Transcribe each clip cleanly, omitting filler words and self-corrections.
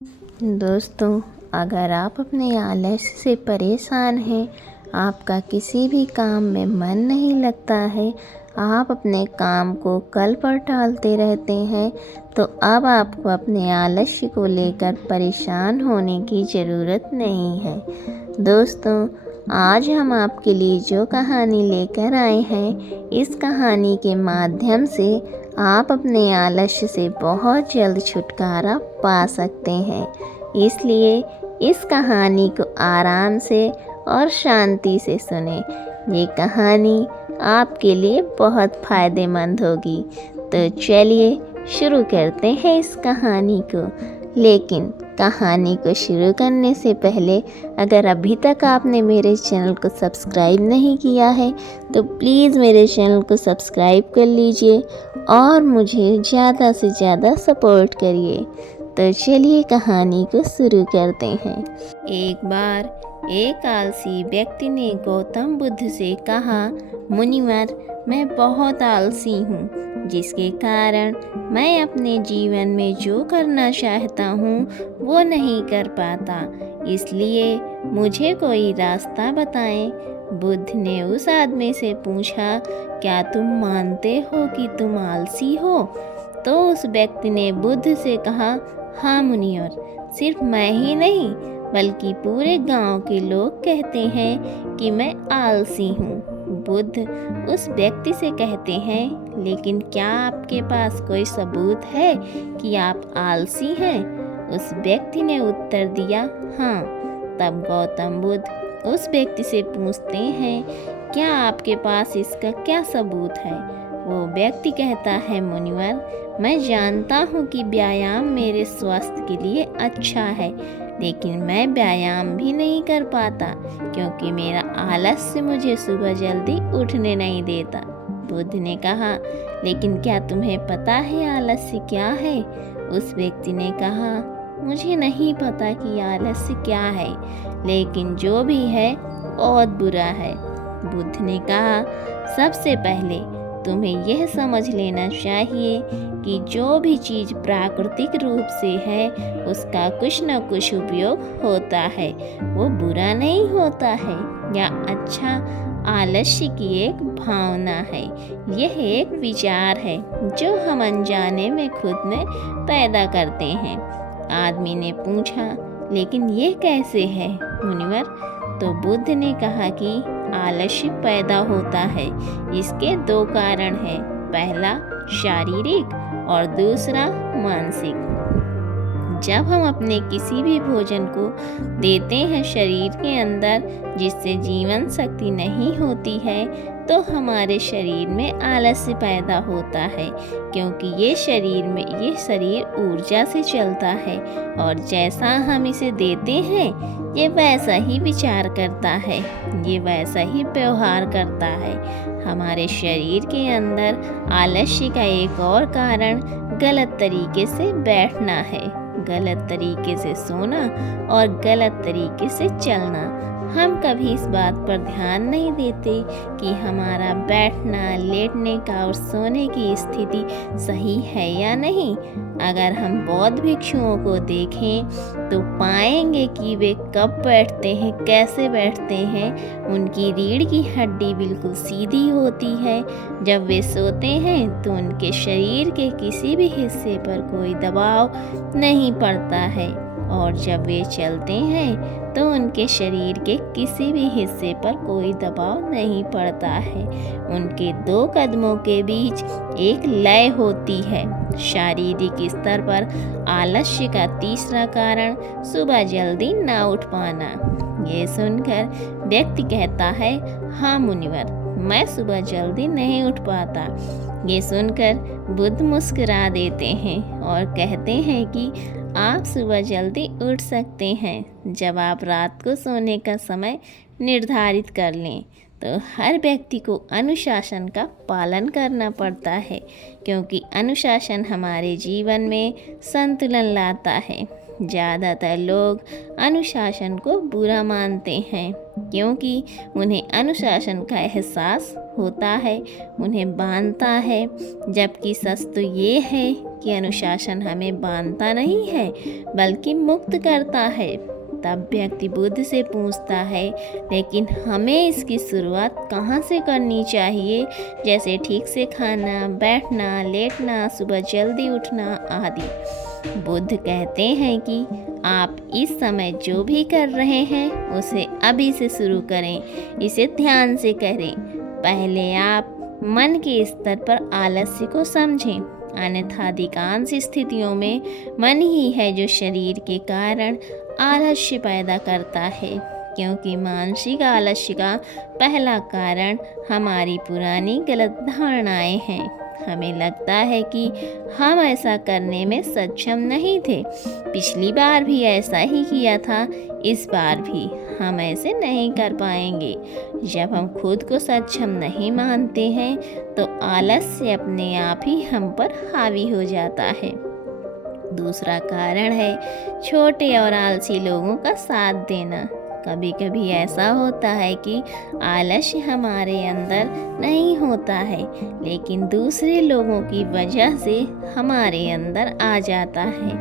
दोस्तों, अगर आप अपने आलस्य से परेशान हैं, आपका किसी भी काम में मन नहीं लगता है, आप अपने काम को कल पर टालते रहते हैं, तो अब आपको अपने आलस्य को लेकर परेशान होने की ज़रूरत नहीं है। दोस्तों, आज हम आपके लिए जो कहानी लेकर आए हैं, इस कहानी के माध्यम से आप अपने आलस्य से बहुत जल्द छुटकारा पा सकते हैं। इसलिए इस कहानी को आराम से और शांति से सुनें। ये कहानी आपके लिए बहुत फ़ायदेमंद होगी। तो चलिए शुरू करते हैं इस कहानी को। लेकिन कहानी को शुरू करने से पहले अगर अभी तक आपने मेरे चैनल को सब्सक्राइब नहीं किया है तो प्लीज़ मेरे चैनल को सब्सक्राइब कर लीजिए और मुझे ज़्यादा से ज़्यादा सपोर्ट करिए। तो चलिए कहानी को शुरू करते हैं। एक बार एक आलसी व्यक्ति ने गौतम बुद्ध से कहा, मुनिवर, मैं बहुत आलसी हूँ, जिसके कारण मैं अपने जीवन में जो करना चाहता हूँ वो नहीं कर पाता, इसलिए मुझे कोई रास्ता बताएं। बुद्ध ने उस आदमी से पूछा, क्या तुम मानते हो कि तुम आलसी हो? तो उस व्यक्ति ने बुद्ध से कहा, हाँ मुनिवर, सिर्फ मैं ही नहीं बल्कि पूरे गांव के लोग कहते हैं कि मैं आलसी हूँ। बुद्ध उस व्यक्ति से कहते हैं, लेकिन क्या आपके पास कोई सबूत है कि आप आलसी हैं? उस व्यक्ति ने उत्तर दिया, हाँ। तब गौतम बुद्ध उस व्यक्ति से पूछते हैं, क्या आपके पास इसका क्या सबूत है? वो व्यक्ति कहता है, मुनिवर, मैं जानता हूँ कि व्यायाम मेरे स्वास्थ्य के लिए अच्छा है, लेकिन मैं व्यायाम भी नहीं कर पाता क्योंकि मेरा आलस्य मुझे सुबह जल्दी उठने नहीं देता। बुद्ध ने कहा, लेकिन क्या तुम्हें पता है आलस्य क्या है? उस व्यक्ति ने कहा, मुझे नहीं पता कि आलस्य क्या है, लेकिन जो भी है बहुत बुरा है। बुद्ध ने कहा, सबसे पहले तुम्हें यह समझ लेना चाहिए कि जो भी चीज़ प्राकृतिक रूप से है उसका कुछ न कुछ उपयोग होता है, वो बुरा नहीं होता है या अच्छा। आलस्य की एक भावना है, यह एक विचार है जो हम अनजाने में खुद में पैदा करते हैं। आदमी ने पूछा, लेकिन ये कैसे है मुनिवर? तो बुद्ध ने कहा कि आलस्य पैदा होता है, इसके दो कारण हैं, पहला शारीरिक और दूसरा मानसिक। जब हम अपने किसी भी भोजन को देते हैं शरीर के अंदर जिससे जीवन शक्ति नहीं होती है, तो हमारे शरीर में आलस्य पैदा होता है, क्योंकि ये शरीर ऊर्जा से चलता है और जैसा हम इसे देते हैं ये वैसा ही विचार करता है, ये वैसा ही व्यवहार करता है। हमारे शरीर के अंदर आलस्य का एक और कारण गलत तरीके से बैठना है, गलत तरीके से सोना और गलत तरीके से चलना। हम कभी इस बात पर ध्यान नहीं देते कि हमारा बैठना, लेटने का और सोने की स्थिति सही है या नहीं। अगर हम बौद्ध भिक्षुओं को देखें तो पाएंगे कि वे कब बैठते हैं, कैसे बैठते हैं। उनकी रीढ़ की हड्डी बिल्कुल सीधी होती है। जब वे सोते हैं तो उनके शरीर के किसी भी हिस्से पर कोई दबाव नहीं पड़ता है और जब वे चलते हैं तो उनके शरीर के किसी भी हिस्से पर कोई दबाव नहीं पड़ता है। उनके दो कदमों के बीच एक लय होती है। शारीरिक स्तर पर आलस्य का तीसरा कारण सुबह जल्दी ना उठ पाना। ये सुनकर व्यक्ति कहता है, हाँ मुनिवर, मैं सुबह जल्दी नहीं उठ पाता। ये सुनकर बुद्ध मुस्कुरा देते हैं और कहते हैं कि आप सुबह जल्दी उठ सकते हैं जब आप रात को सोने का समय निर्धारित कर लें। तो हर व्यक्ति को अनुशासन का पालन करना पड़ता है, क्योंकि अनुशासन हमारे जीवन में संतुलन लाता है। ज़्यादातर लोग अनुशासन को बुरा मानते हैं, क्योंकि उन्हें अनुशासन का एहसास होता है, उन्हें बांधता है, जबकि सच तो ये है कि अनुशासन हमें बांधता नहीं है बल्कि मुक्त करता है। तब व्यक्ति बुद्ध से पूछता है, लेकिन हमें इसकी शुरुआत कहाँ से करनी चाहिए, जैसे ठीक से खाना, बैठना, लेटना, सुबह जल्दी उठना आदि। बुद्ध कहते हैं कि आप इस समय जो भी कर रहे हैं उसे अभी से शुरू करें, इसे ध्यान से करें। पहले आप मन के स्तर पर आलस्य को समझें, अन्यथा अधिकांश स्थितियों में मन ही है जो शरीर के कारण आलस्य पैदा करता है, क्योंकि मानसिक आलस्य का पहला कारण हमारी पुरानी गलत धारणाएं हैं। हमें लगता है कि हम ऐसा करने में सक्षम नहीं थे, पिछली बार भी ऐसा ही किया था, इस बार भी हम ऐसे नहीं कर पाएंगे। जब हम खुद को सक्षम नहीं मानते हैं तो आलस्य अपने आप ही हम पर हावी हो जाता है। दूसरा कारण है छोटे और आलसी लोगों का साथ देना। कभी कभी ऐसा होता है कि आलस्य हमारे अंदर नहीं होता है, लेकिन दूसरे लोगों की वजह से हमारे अंदर आ जाता है।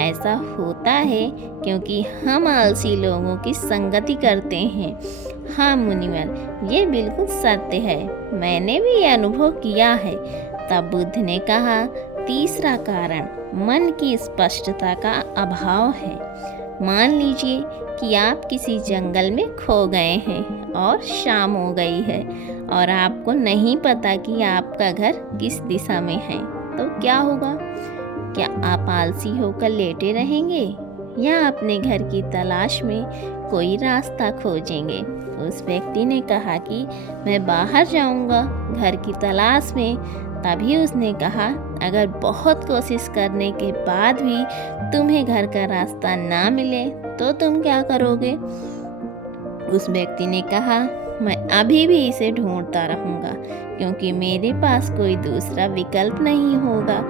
ऐसा होता है क्योंकि हम आलसी लोगों की संगति करते हैं। हाँ मुनिवर, ये बिल्कुल सत्य है, मैंने भी ये अनुभव किया है। तब बुद्ध ने कहा, तीसरा कारण मन की स्पष्टता का अभाव है। मान लीजिए कि आप किसी जंगल में खो गए हैं और शाम हो गई है और आपको नहीं पता कि आपका घर किस दिशा में है, तो क्या होगा? क्या आप आलसी होकर लेटे रहेंगे या अपने घर की तलाश में कोई रास्ता खोजेंगे? उस व्यक्ति ने कहा कि मैं बाहर जाऊंगा घर की तलाश में। तभी उसने कहा, अगर बहुत कोशिश करने के बाद भी तुम्हें घर का रास्ता ना मिले तो तुम क्या करोगे? उस व्यक्ति ने कहा, मैं अभी भी इसे ढूंढता रहूंगा, क्योंकि मेरे पास कोई दूसरा विकल्प नहीं होगा।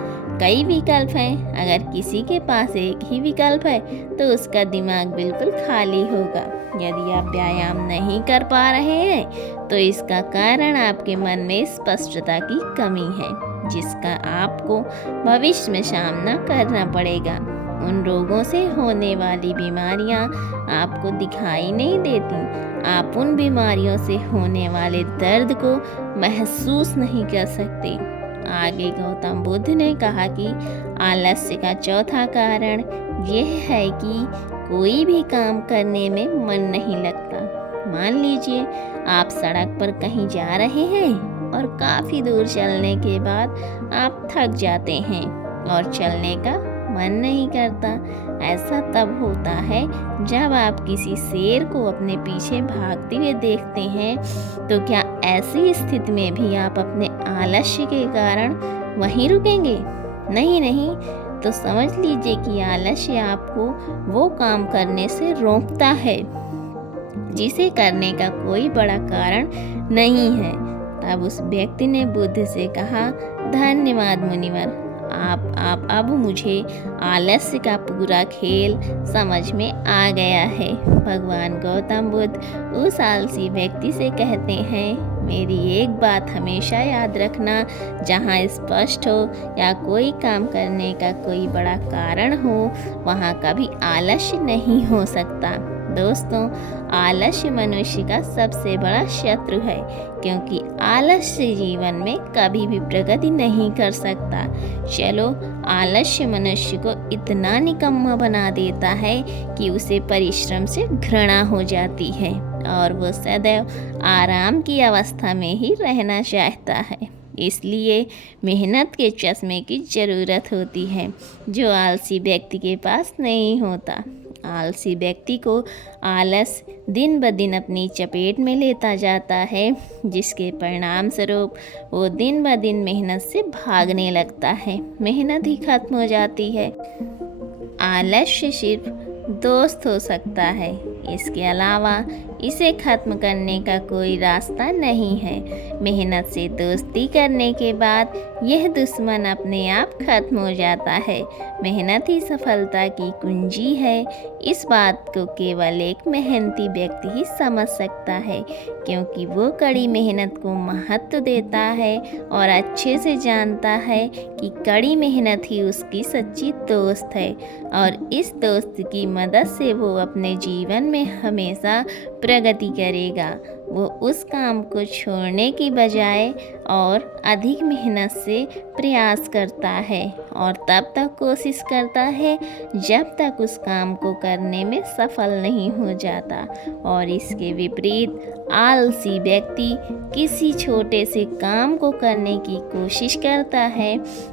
कई विकल्प हैं, अगर किसी के पास एक ही विकल्प है तो उसका दिमाग बिल्कुल खाली होगा। यदि आप व्यायाम नहीं कर पा रहे हैं तो इसका कारण आपके मन में स्पष्टता की कमी है, जिसका आपको भविष्य में सामना करना पड़ेगा। उन रोगों से होने वाली बीमारियां आपको दिखाई नहीं देती। आप उन बीमारियों से होने वाले दर्द को महसूस नहीं कर सकते। आगे गौतम बुद्ध ने कहा कि आलस्य का चौथा कारण यह है कि कोई भी काम करने में मन नहीं लगता। मान लीजिए आप सड़क पर कहीं जा रहे हैं और काफ़ी दूर चलने के बाद आप थक जाते हैं और चलने का मन नहीं करता। ऐसा तब होता है जब आप किसी शेर को अपने पीछे भागते हुए देखते हैं। तो क्या ऐसी स्थिति में भी आप अपने आलस्य के कारण वहीं रुकेंगे? नहीं नहीं, तो समझ लीजिए कि आलस्य आपको वो काम करने से रोकता है जिसे करने का कोई बड़ा कारण नहीं है। तब उस व्यक्ति ने बुद्ध से कहा, धन्यवाद मुनिवर, आप अब मुझे आलस्य का पूरा खेल समझ में आ गया है। भगवान गौतम बुद्ध उस आलसी व्यक्ति से कहते हैं, मेरी एक बात हमेशा याद रखना, जहाँ स्पष्ट हो या कोई काम करने का कोई बड़ा कारण हो, वहाँ कभी आलस्य नहीं हो सकता। दोस्तों, आलस्य मनुष्य का सबसे बड़ा शत्रु है, क्योंकि आलस्य जीवन में कभी भी प्रगति नहीं कर सकता। चलो, आलस्य मनुष्य को इतना निकम्मा बना देता है कि उसे परिश्रम से घृणा हो जाती है और वो सदैव आराम की अवस्था में ही रहना चाहता है। इसलिए मेहनत के चश्मे की ज़रूरत होती है, जो आलसी व्यक्ति के पास नहीं होता। आलसी व्यक्ति को आलस दिन ब दिन अपनी चपेट में लेता जाता है, जिसके परिणाम स्वरूप वो दिन ब दिन मेहनत से भागने लगता है। मेहनत ही खत्म हो जाती है। आलस्य सिर्फ दोस्त हो सकता है, इसके अलावा इसे ख़त्म करने का कोई रास्ता नहीं है। मेहनत से दोस्ती करने के बाद यह दुश्मन अपने आप ख़त्म हो जाता है। मेहनत ही सफलता की कुंजी है। इस बात को केवल एक मेहनती व्यक्ति ही समझ सकता है, क्योंकि वो कड़ी मेहनत को महत्व देता है और अच्छे से जानता है कि कड़ी मेहनत ही उसकी सच्ची दोस्त है और इस दोस्त की मदद से वो अपने जीवन में हमेशा प्रगति करेगा। वो उस काम को छोड़ने की बजाय और अधिक मेहनत से प्रयास करता है और तब तक कोशिश करता है जब तक उस काम को करने में सफल नहीं हो जाता। और इसके विपरीत आलसी व्यक्ति किसी छोटे से काम को करने की कोशिश करता है।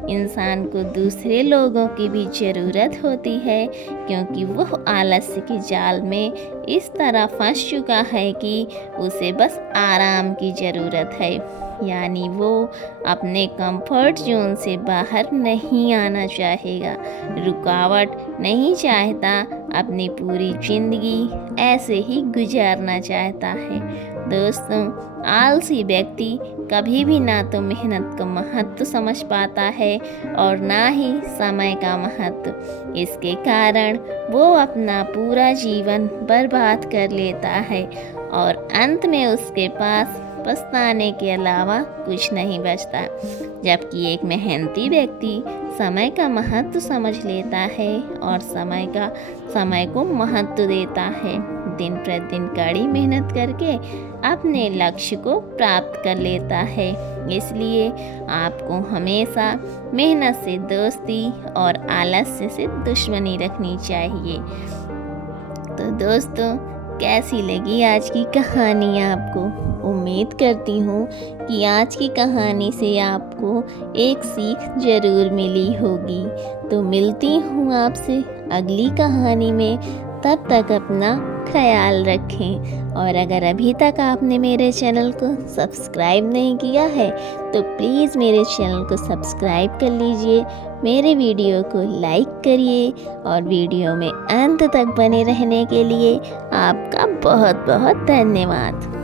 इंसान को दूसरे लोगों की भी ज़रूरत होती है, क्योंकि वह आलस्य के जाल में इस तरह फंस चुका है कि उसे बस आराम की ज़रूरत है। यानी वो अपने कंफर्ट जोन से बाहर नहीं आना चाहेगा, रुकावट नहीं चाहता, अपनी पूरी ज़िंदगी ऐसे ही गुजारना चाहता है। दोस्तों, आलसी व्यक्ति कभी भी ना तो मेहनत का महत्व समझ पाता है और ना ही समय का महत्व। इसके कारण वो अपना पूरा जीवन बर्बाद कर लेता है और अंत में उसके पास पछताने के अलावा कुछ नहीं बचता। जबकि एक मेहनती व्यक्ति समय का महत्व समझ लेता है और समय को महत्व देता है। दिन प्रतिदिन कड़ी मेहनत करके अपने लक्ष्य को प्राप्त कर लेता है। इसलिए आपको हमेशा मेहनत से दोस्ती और आलस्य से दुश्मनी रखनी चाहिए। तो दोस्तों, कैसी लगी आज की कहानी आपको? उम्मीद करती हूँ कि आज की कहानी से आपको एक सीख ज़रूर मिली होगी। तो मिलती हूँ आपसे अगली कहानी में। तब तक अपना ख्याल रखें और अगर अभी तक आपने मेरे चैनल को सब्सक्राइब नहीं किया है तो प्लीज़ मेरे चैनल को सब्सक्राइब कर लीजिए, मेरे वीडियो को लाइक करिए और वीडियो में अंत तक बने रहने के लिए आपका बहुत बहुत धन्यवाद।